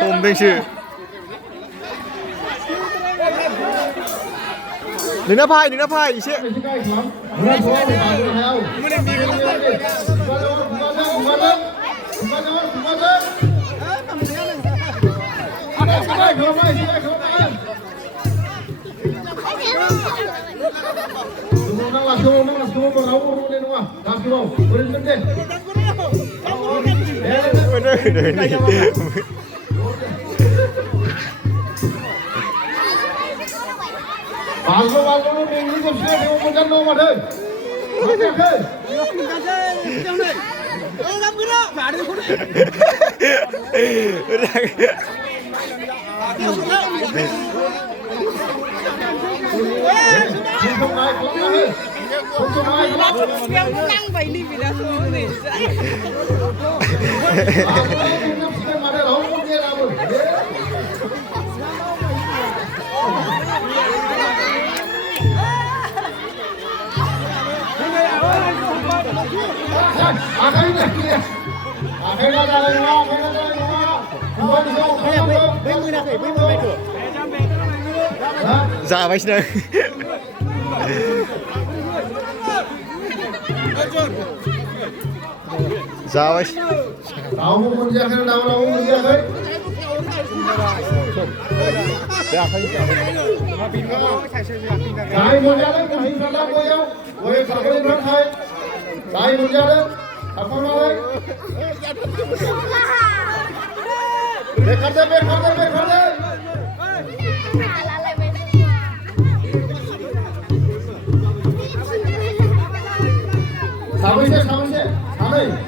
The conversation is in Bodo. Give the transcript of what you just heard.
홍병수 đừng đá phai 이제 Ballo minggu ke sini dia macam nama dia. Macam ke? Dạ vậy đây. Dạ vậy. Đâu muốn ra cái đâu muốn ra cái. Đại muốn ra đấy, mình ra đâu coi nhau. Ôi sao cái nó thay. Đại muốn ra đấy. Apa mau? Bekar deh. Sampai.